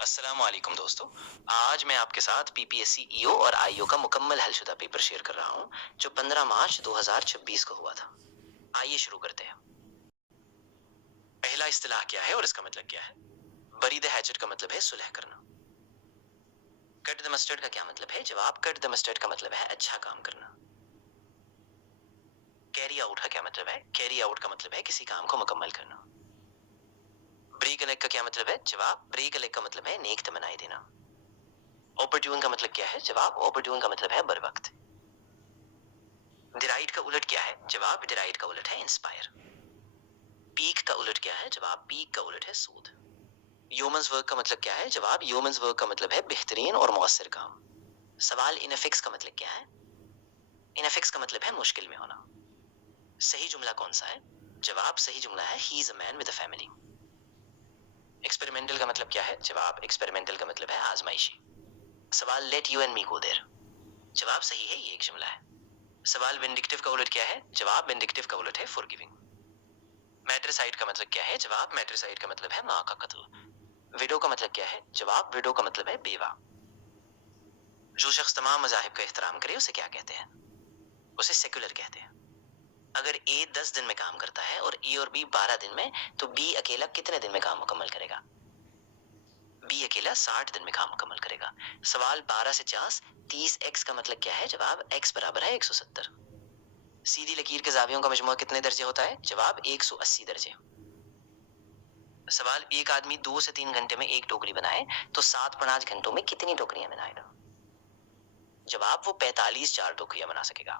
السلام علیکم دوستو، آج میں آپ کے ساتھ پی پی ایس سی ای او اور آئی او کا مکمل حل شدہ پیپر شیئر کر رہا ہوں جو 15 مارچ 2026 کو ہوا تھا۔ آئیے شروع کرتے ہیں۔ پہلا اصطلاح کیا ہے اور اس کا مطلب کیا ہے؟ بری دا ہیچٹ کا مطلب ہے صلح کرنا۔ کٹ دا مسٹرڈ کا کیا مطلب ہے؟ جواب کٹ دا مسٹرڈ کا مطلب ہے اچھا کام کرنا۔ کیری آؤٹ کا کیا مطلب ہے؟ کیری آؤٹ کا مطلب ہے کسی کام کو مکمل کرنا۔ بریک الیگ کا کیا مطلب ہے؟ جواب بریک الیگ کا مطلب ہے نیک تمنائیں دینا۔ اوپرٹیون کا مطلب کیا ہے؟ جواب اوپرٹیون کا مطلب ہے بر وقت۔ ڈیرائٹ کا الٹ کیا ہے؟ جواب ڈیرائٹ کا الٹ ہے انسپائر۔ پیک کا الٹ کیا ہے؟ جواب پیک کا الٹ ہے سود۔ یومنز ورک کا مطلب کیا ہے؟ جواب یومنز ورک کا مطلب ہے بہترین اور مؤثر کام۔ سوال انفکس کا مطلب کیا ہے؟ انفکس کا مطلب ہے مشکل میں ہونا۔ صحیح جملہ کون سا ہے؟ جواب صحیح جملہ ہے ہی از اے مین ود اے فیملی۔ ایکسپیریمنٹل کا مطلب کیا ہے؟ جواب ایکسپیریمنٹل کا مطلب ہے آزمائشی۔ سوال لیٹ یو اینڈ می گو دیر۔ جواب صحیح ہے یہ ایک جملہ ہے۔ سوال وینڈکٹیو کا الٹ کیا ہے؟ جواب وینڈکٹیو کا الٹ ہے فورگیونگ۔ میٹریسائڈ کا مطلب کیا ہے؟ جواب میٹریسائڈ کا مطلب ہے ماں کا قتل۔ وڈو کا مطلب کیا ہے؟ جواب وڈو کا مطلب ہے بیوہ۔ جو شخص تمام مذاہب کا احترام کرے اسے کیا کہتے ہیں؟ اسے سیکولر کہتے ہیں۔ اگر اے 10 دن میں کام کرتا ہے اور اے اور بی 12 دن میں، تو بی اکیلا کتنے دن میں کام مکمل کرے گا؟ بی اکیلا 60 دن میں کام مکمل کرے گا۔ سوال 12 سے 50 30 ایکس کا مطلب کیا ہے؟ جواب ایکس برابر ہے 170۔ سیدھی لکیر کے زاویوں کا مجموعہ کتنے درجے ہوتا ہے؟ جواب 180 درجے۔ سوال ایک آدمی 2 سے 3 گھنٹے میں ایک ٹوکری بنائے تو 7.5 گھنٹوں میں کتنی ٹوکریاں بنائے گا؟ جواب وہ 45 4 ٹوکریاں بنا سکے گا۔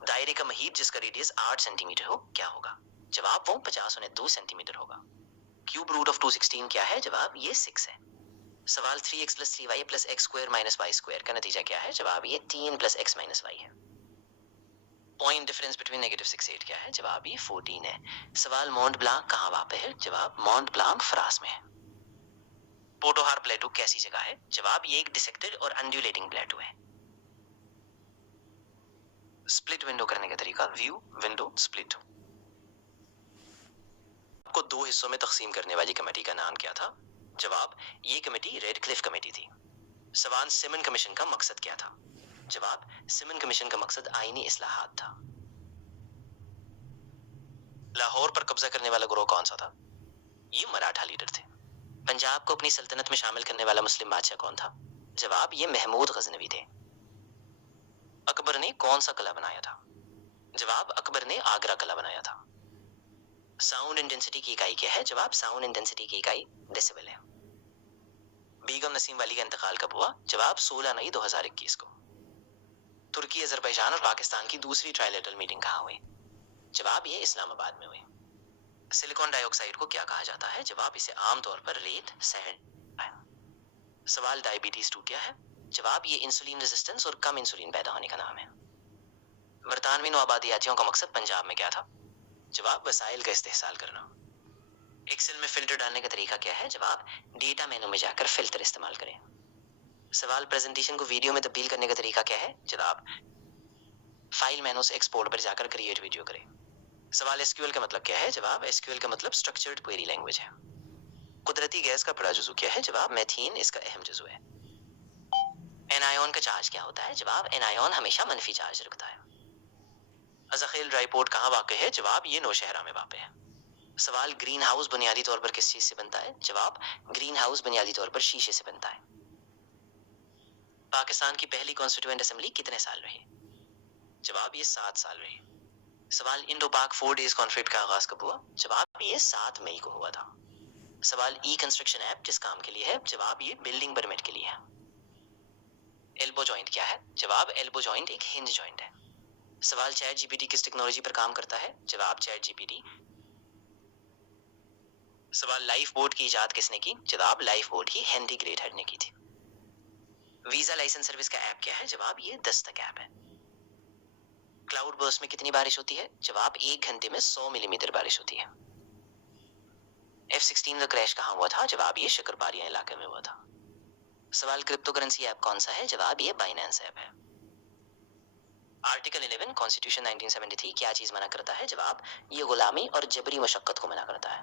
دائرے کا محیط جس کا ریڈیس 8 سینٹی میٹر ہو کیا ہوگا؟ جواب وہ 50 سینٹی میٹر ہوگا۔ کیوب روٹ آف 216 کیا ہے؟ جواب یہ 6 ہے۔ سوال 3x + 3y + x² - y² کا نتیجہ کیا ہے؟ جواب یہ 3 + x - y ہے۔ پوائنٹ ڈفرنس بٹوین -6 8 کیا ہے؟ جواب یہ 14 ہے۔ سوال مونٹ بلانک کہاں واقع ہے؟ جواب مونٹ بلانک فرانس میں ہے۔ پوٹوہار پلیٹو کیسی جگہ ہے؟ جواب یہ ایک ڈسیکٹڈ اور انڈیولیٹنگ پلیٹو ہے۔ سپلٹ ونڈو کرنے کا طریقہ ویو ونڈو سپلٹ۔ کو 2 حصوں میں تقسیم کرنے والی کمیٹی کا نام کیا تھا؟ جواب یہ کمیٹی ریڈ کلف کمیٹی تھی۔ سوال سیمن کمیشن کا مقصد کیا تھا؟ جواب سیمن کمیشن کا مقصد آئینی اصلاحات تھا۔ لاہور پر قبضہ کرنے والا گروہ کون سا تھا؟ یہ مراٹھا لیڈر تھے۔ پنجاب کو اپنی سلطنت میں شامل کرنے والا مسلم بادشاہ کون تھا؟ جواب یہ محمود غزنوی تھے۔ اکبر نے کون سا قلعہ بنایا تھا؟ جواب اکبر نے آگرہ قلعہ بنایا تھا۔ ساؤنڈ انٹینسٹی کی اکائی کیا ہے؟ جواب ساؤنڈ انٹینسٹی کی اکائی ڈیسیبل ہے۔ بیگم نسیم والی کا انتقال کب ہوا؟ جواب 16 مئی 2021 کو۔ ترکی، اذربائیجان اور پاکستان کی دوسری ٹرائی لیٹرل میٹنگ کہاں ہوئی؟ جواب یہ اسلام آباد میں ہوئی۔ سلیکون ڈائی آکسائڈ کو کیا کہا جاتا ہے؟ جواب اسے عام طور پر ریت سینڈ ہے۔ سوال ڈائبٹیز 2 کیا ہے؟ جواب یہ انسولین ریزسٹنس اور کم انسولین پیدا ہونے کا نام ہے۔ برطانوی نوآبادیاتیوں کا مقصد پنجاب میں کیا تھا؟ جواب وسائل کا استحصال کرنا۔ ایکسل میں فلٹر ڈالنے کا طریقہ کیا ہے؟ جواب ڈیٹا مینو میں جا کر فلٹر استعمال کریں۔ سوال پریزنٹیشن کو ویڈیو میں تبدیل کرنے کا طریقہ کیا ہے؟ جواب فائل مینو سے ایکسپورٹ پر جا کر کریٹ ویڈیو کریں۔ سوال ایس کیو ایل کا مطلب کیا ہے؟ جواب ایس کیو ایل کا مطلب اسٹرکچرڈ کوئری لینگویج ہے۔ قدرتی گیس کا بڑا جزو کیا ہے؟ جواب میتھین اس کا اہم جزو ہے۔ اینائیون کا چارج کیا ہوتا ہے؟ جواب اینائیون ہمیشہ منفی چارج رکھتا ہے۔ ازخیل ڈرائی پورٹ کہاں واقع ہے؟ جواب یہ نوشہرہ میں واقع ہے۔ سوال گرین ہاؤس بنیادی طور پر کس چیز سے بنتا ہے؟ جواب گرین ہاؤس بنیادی طور پر شیشے سے بنتا ہے۔ پاکستان کی پہلی کانسٹیٹوئنٹ اسمبلی کتنے سال رہی؟ جواب یہ 7 سال رہی۔ سوال انڈو پاک 4 ڈیز کانفلکٹ کا آغاز کب ہوا؟ جواب یہ 7 مئی کو ہوا تھا۔ سوال ای کنسٹرکشن ایپ کس کام کے لیے ہے؟ جواب یہ بلڈنگ پرمٹ کے لیے ہے۔ ایلبو جوائنٹ کیا ہے؟ جواب ایلبو جوائنٹ ایک ہنج جوائنٹ ہے۔ سوال چیٹ جی پی ٹی کس ٹیکنالوجی پر کام کرتا ہے؟ جواب چیٹ جی پی ٹی۔ سوال لائف بوٹ کی ایجاد کس نے کی؟ جواب لائف بوٹ ہی ہینری گریٹ ہیڈ نے کی تھی۔ ویزا لائسنس سروس کا ایپ کیا ہے؟ جواب یہ دستک ایپ ہے۔ کلاؤڈ برسٹ میں کتنی بارش ہوتی ہے؟ جواب 1 گھنٹے میں 100 ملی میٹر بارش ہوتی ہے۔ F-16 کا کریش کہاں ہوا تھا؟ جواب یہ شکرپاریاں علاقے میں ہوا تھا۔ سوال کرپٹو کرنسی ایپ کون سا ہے؟ جواب یہ بائنانس ایپ ہے۔ آرٹیکل 11 کانسٹیٹیوشن 1973 کیا چیز منع کرتا ہے؟ جواب یہ غلامی اور جبری مشقت کو منع کرتا ہے۔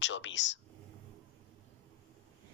24।